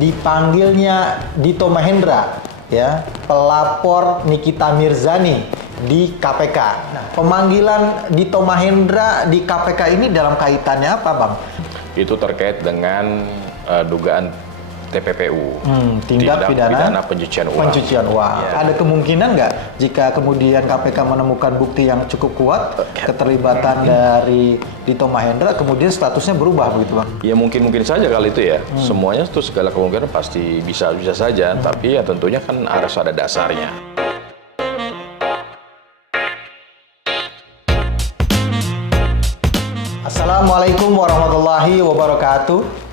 dipanggilnya Dito Mahendra, ya, pelapor Nikita Mirzani di KPK. Nah, pemanggilan Dito Mahendra di KPK ini dalam kaitannya apa, Bang? Itu terkait dengan dugaan TPPU, tindak pidana pencucian uang. Pencucian uang. Ya. Ada kemungkinan nggak jika kemudian KPK menemukan bukti yang cukup kuat keterlibatan dari Dito Mahendra, kemudian statusnya berubah begitu, Bang? Ya mungkin saja kali itu ya. Semuanya itu segala kemungkinan pasti bisa saja. Tapi ya tentunya kan harus ada dasarnya. Assalamualaikum warahmatullahi wabarakatuh.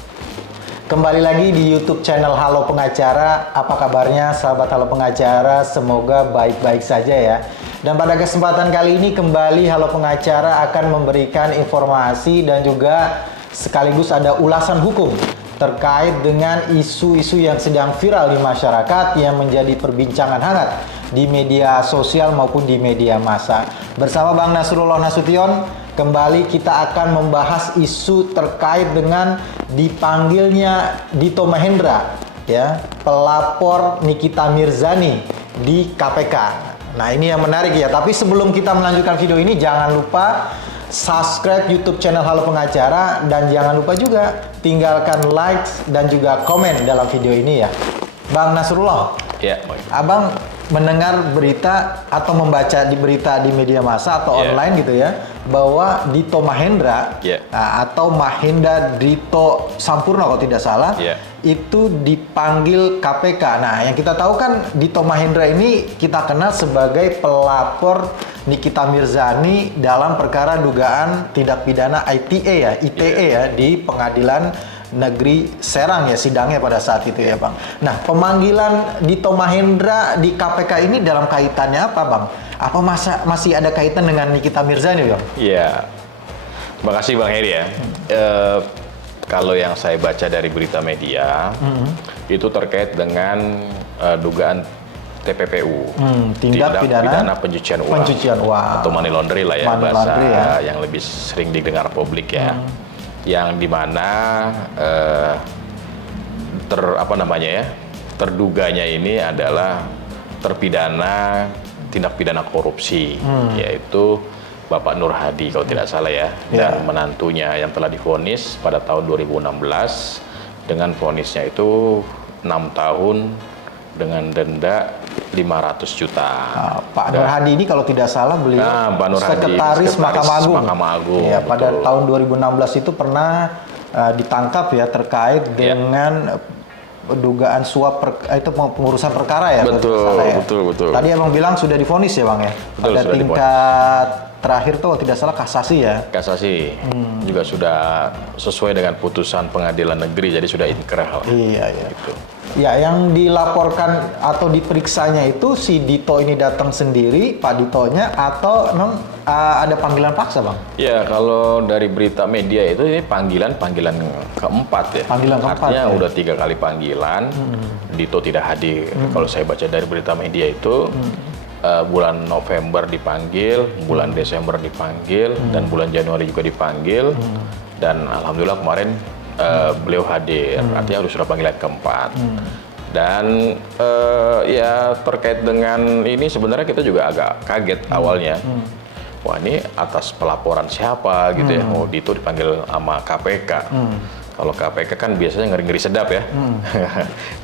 Kembali lagi di YouTube channel Halo Pengacara. Apa kabarnya sahabat Halo Pengacara? Semoga baik-baik saja ya. Dan pada kesempatan kali ini kembali Halo Pengacara akan memberikan informasi dan juga sekaligus ada ulasan hukum terkait dengan isu-isu yang sedang viral di masyarakat yang menjadi perbincangan hangat di media sosial maupun di media massa. Bersama Bang Nasrullah Nasution, kembali kita akan membahas isu terkait dengan dipanggilnya Dito Mahendra, ya, pelapor Nikita Mirzani di KPK. Nah, ini yang menarik ya. Tapi sebelum kita melanjutkan video ini, jangan lupa subscribe YouTube channel Halo Pengacara dan jangan lupa juga tinggalkan like dan juga komen dalam video ini ya. Bang Nasrullah, Ya. Abang mendengar berita atau membaca di berita di media massa atau online gitu ya, bahwa Dito Mahendra atau Mahendra Dito Sampurna kalau tidak salah itu dipanggil KPK. Nah, yang kita tahu kan Dito Mahendra ini kita kenal sebagai pelapor Nikita Mirzani dalam perkara dugaan tindak pidana ITE ya di Pengadilan Negeri Serang ya, sidangnya pada saat itu ya, Bang. Nah, pemanggilan Dito Mahendra di KPK ini dalam kaitannya apa, Bang? Apa masih ada kaitan dengan Nikita Mirzani, Bang? Iya. Terima kasih Bang Heri ya. Kalau yang saya baca dari berita media, itu terkait dengan dugaan TPPU, tindak pidana pencucian uang atau money laundry lah ya, bahasa yang lebih sering didengar publik ya. Yang dimana terduganya ini adalah terpidana tindak pidana korupsi, yaitu Bapak Nur Hadi kalau tidak salah ya, dan menantunya yang telah divonis pada tahun 2016 dengan vonisnya itu 6 tahun dengan denda 500 juta. Pak Nur Hadi ini kalau tidak salah beliau sekretaris Mahkamah Agung. Ya, pada tahun 2016 itu pernah ditangkap ya terkait dengan dugaan suap itu pengurusan perkara ya. Betul. Tadi Abang bilang sudah divonis ya, Bang ya. Betul, pada tingkat terakhir tuh kalau tidak salah kasasi ya. Kasasi juga sudah sesuai dengan putusan pengadilan negeri, jadi sudah inkrah. Iya. Gitu. Ya, yang dilaporkan atau diperiksanya itu si Dito ini datang sendiri, Pak Ditonya, atau memang ada panggilan paksa, Bang? Ya, kalau dari berita media itu ini panggilan keempat ya. Panggilan keempat. Artinya udah 3 kali panggilan, Dito tidak hadir. Kalau saya baca dari berita media itu, bulan November dipanggil, bulan Desember dipanggil, dan bulan Januari juga dipanggil, dan alhamdulillah kemarin beliau hadir, artinya sudah panggilan keempat. Dan ya terkait dengan ini sebenarnya kita juga agak kaget awalnya. Wah, ini atas pelaporan siapa gitu ya, Dito dipanggil sama KPK. Kalau KPK kan biasanya ngeri-ngeri sedap ya.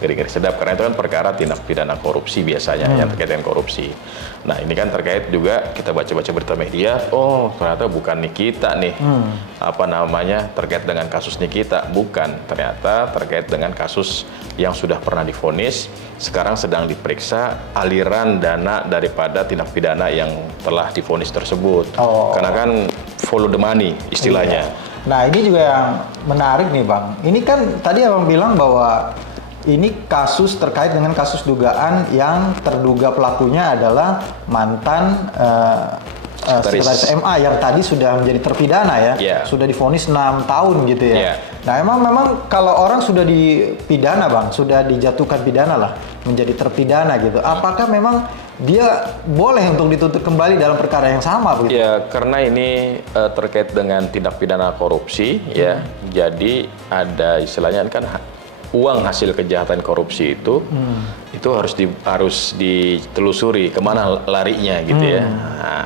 Ngeri-ngeri sedap, karena itu kan perkara tindak pidana korupsi biasanya, yang terkait dengan korupsi. Nah, ini kan terkait juga, kita baca-baca berita media, oh ternyata bukan Nikita nih. Terkait dengan kasus Nikita. Bukan, ternyata terkait dengan kasus yang sudah pernah divonis, sekarang sedang diperiksa aliran dana daripada tindak pidana yang telah divonis tersebut. Karena kan follow the money istilahnya. Nah, ini juga yang menarik nih, Bang. Ini kan tadi Abang bilang bahwa ini kasus terkait dengan kasus dugaan yang terduga pelakunya adalah mantan sekretaris MA yang tadi sudah menjadi terpidana ya, sudah divonis 6 tahun gitu ya. Nah, memang kalau orang sudah dipidana, Bang, sudah dijatuhkan pidana lah, menjadi terpidana gitu. Apakah memang dia boleh untuk dituntut kembali dalam perkara yang sama begitu? Ya, karena ini terkait dengan tindak pidana korupsi ya. Jadi ada istilahnya kan uang hasil kejahatan korupsi itu harus ditelusuri kemana larinya gitu ya. Nah,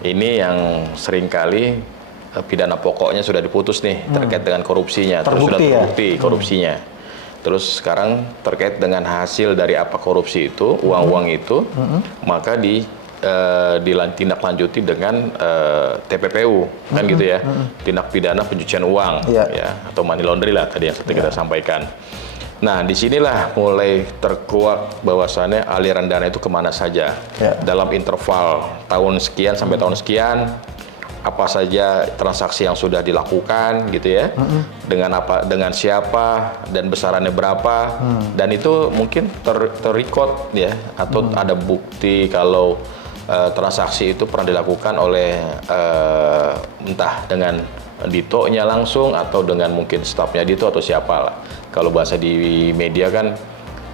ini yang seringkali pidana pokoknya sudah diputus nih terkait dengan korupsinya, terus sudah terbukti korupsinya. Terus sekarang terkait dengan hasil dari apa korupsi itu, uang-uang itu, maka ditindaklanjuti dengan TPPU, kan gitu ya, tindak pidana pencucian uang, ya, atau money laundry lah tadi yang seperti kita sampaikan. Nah, disinilah mulai terkuak bahwasannya aliran dana itu kemana saja dalam interval tahun sekian sampai tahun sekian. Apa saja transaksi yang sudah dilakukan gitu ya, dengan siapa dan besarannya berapa, dan itu mungkin terrecord ya, atau ada bukti kalau transaksi itu pernah dilakukan oleh entah dengan Dito-nya langsung atau dengan mungkin stafnya Dito atau siapa lah. Kalau bahasa di media kan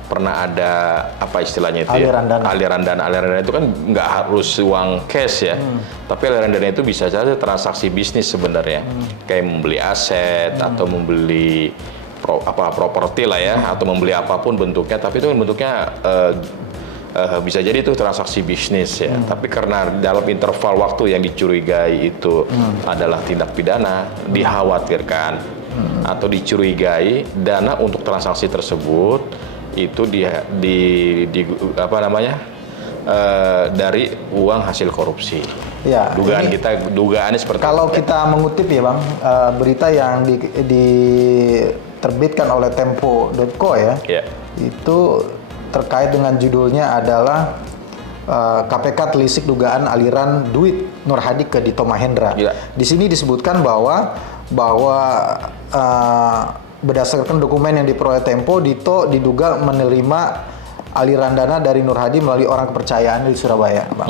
pernah ada apa istilahnya itu aliran dana itu kan nggak harus uang cash ya, tapi aliran dana itu bisa saja transaksi bisnis sebenarnya, kayak membeli aset atau membeli properti lah ya, atau membeli apapun bentuknya, tapi itu bentuknya bisa jadi itu transaksi bisnis ya. Tapi karena dalam interval waktu yang dicurigai itu adalah tindak pidana, dikhawatirkan atau dicurigai dana untuk transaksi tersebut itu dari uang hasil korupsi. Ya, dugaannya seperti kalau kita mengutip ya Bang, berita yang diterbitkan oleh Tempo.co ya, itu terkait dengan judulnya adalah KPK telisik dugaan aliran duit Nur Hadi ke Dito Mahendra. Di sini disebutkan bahwa berdasarkan dokumen yang diperoleh Tempo, Dito diduga menerima aliran dana dari Nur Hadi melalui orang kepercayaan di Surabaya, Bang.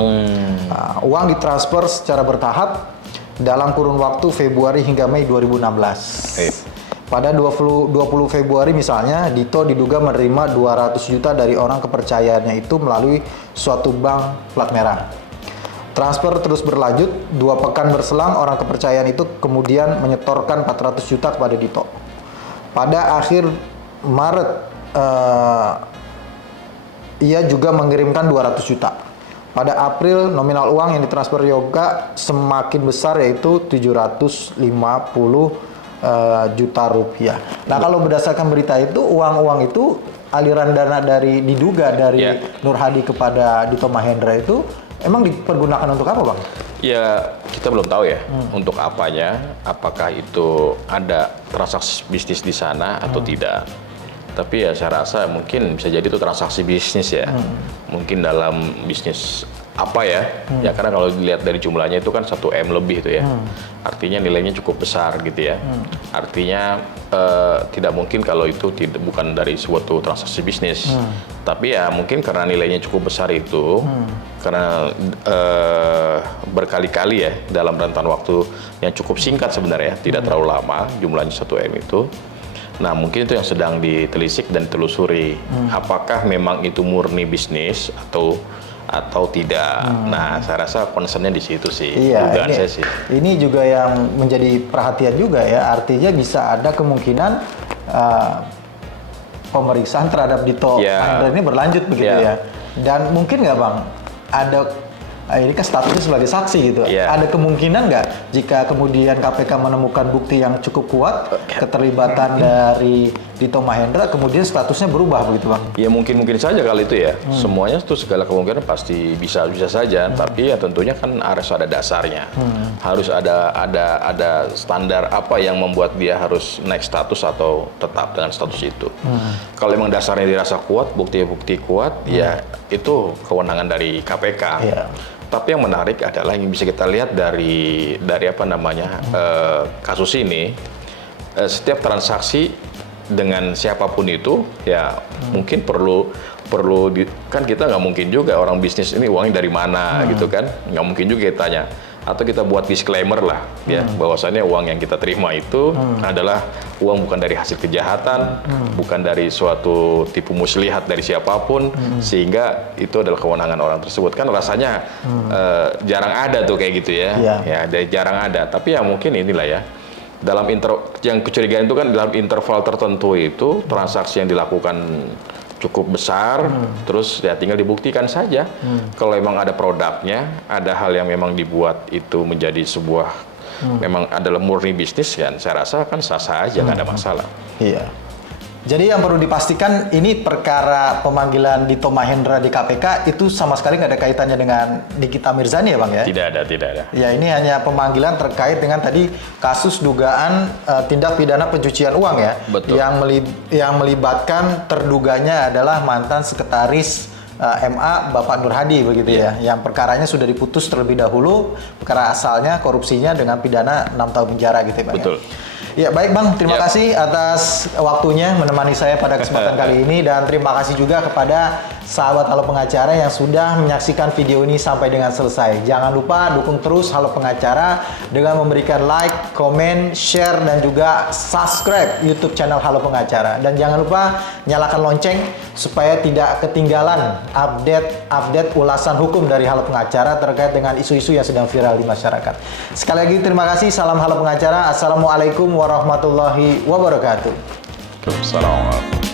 Uang ditransfer secara bertahap dalam kurun waktu Februari hingga Mei 2016. Pada 20 Februari misalnya, Dito diduga menerima 200 juta dari orang kepercayaannya itu melalui suatu bank plat merah. Transfer terus berlanjut, 2 pekan berselang orang kepercayaan itu kemudian menyetorkan 400 juta kepada Dito. Pada akhir Maret, ia juga mengirimkan 200 juta. Pada April, nominal uang yang ditransfer Yoga semakin besar, yaitu 750 juta rupiah. Nah, kalau berdasarkan berita itu, uang-uang itu, aliran dana diduga dari Nur Hadi kepada Dito Mahendra itu, emang dipergunakan untuk apa, Bang? Ya, kita belum tahu ya untuk apanya, apakah itu ada transaksi bisnis di sana atau tidak. Tapi ya saya rasa mungkin bisa jadi itu transaksi bisnis ya. Mungkin dalam bisnis apa ya? Ya karena kalau dilihat dari jumlahnya itu kan 1 M lebih itu ya. Artinya nilainya cukup besar gitu ya. Artinya tidak mungkin kalau itu bukan dari suatu transaksi bisnis. Tapi ya mungkin karena nilainya cukup besar itu, karena berkali-kali ya dalam rentan waktu yang cukup singkat sebenarnya, tidak terlalu lama, jumlahnya 1 M itu. Nah, mungkin itu yang sedang ditelisik dan ditelusuri. Apakah memang itu murni bisnis atau tidak? Nah, saya rasa concernnya di situ sih. Iya, ini juga yang menjadi perhatian juga ya. Artinya bisa ada kemungkinan pemeriksaan terhadap Dito Mahendra ini berlanjut begitu ya. Dan mungkin nggak Bang, ini kan statusnya sebagai saksi gitu. Ada kemungkinan nggak jika kemudian KPK menemukan bukti yang cukup kuat keterlibatan dari Dito Mahendra, kemudian statusnya berubah begitu Bang? Ya mungkin saja kali itu ya. Semuanya itu segala kemungkinan pasti bisa saja. Tapi ya tentunya kan harus ada dasarnya. Harus ada standar apa yang membuat dia harus naik status atau tetap dengan status itu. Kalau memang dasarnya dirasa kuat, bukti-bukti kuat, ya itu kewenangan dari KPK. Tapi yang menarik adalah yang bisa kita lihat dari kasus ini, setiap transaksi dengan siapapun itu ya mungkin perlu kan kita nggak mungkin juga orang bisnis ini uangnya dari mana gitu kan, nggak mungkin juga kita tanya, atau kita buat disclaimer lah ya bahwasannya uang yang kita terima itu adalah uang bukan dari hasil kejahatan, bukan dari suatu tipu muslihat dari siapapun, sehingga itu adalah kewenangan orang tersebut. Kan rasanya jarang ada tuh kayak gitu ya, jarang ada. Tapi ya mungkin inilah ya, yang kecurigaan itu kan dalam interval tertentu itu transaksi yang dilakukan cukup besar, terus ya tinggal dibuktikan saja. Kalau memang ada produknya, ada hal yang memang dibuat itu menjadi sebuah memang adalah murni bisnis, kan saya rasa kan sah-sah aja, nggak ada masalah. Iya. Jadi yang perlu dipastikan ini perkara pemanggilan Dito Mahendra di KPK itu sama sekali nggak ada kaitannya dengan Nikita Mirzani ya Bang ya? Tidak ada. Ya ini hanya pemanggilan terkait dengan tadi kasus dugaan tindak pidana pencucian uang ya. Betul. Yang melibatkan terduganya adalah mantan sekretaris MA Bapak Nur Hadi begitu ya. Yang perkaranya sudah diputus terlebih dahulu, perkara asalnya korupsinya dengan pidana 6 tahun penjara gitu ya Bang. Betul. Ya baik Bang, terima kasih atas waktunya menemani saya pada kesempatan kali ini, dan terima kasih juga kepada sahabat Halo Pengacara yang sudah menyaksikan video ini sampai dengan selesai. Jangan lupa dukung terus Halo Pengacara dengan memberikan like, komen, share, dan juga subscribe YouTube channel Halo Pengacara. Dan jangan lupa nyalakan lonceng supaya tidak ketinggalan update ulasan hukum dari Halo Pengacara terkait dengan isu-isu yang sedang viral di masyarakat. Sekali lagi terima kasih, salam Halo Pengacara. Assalamualaikum warahmatullahi wabarakatuh. Assalamualaikum.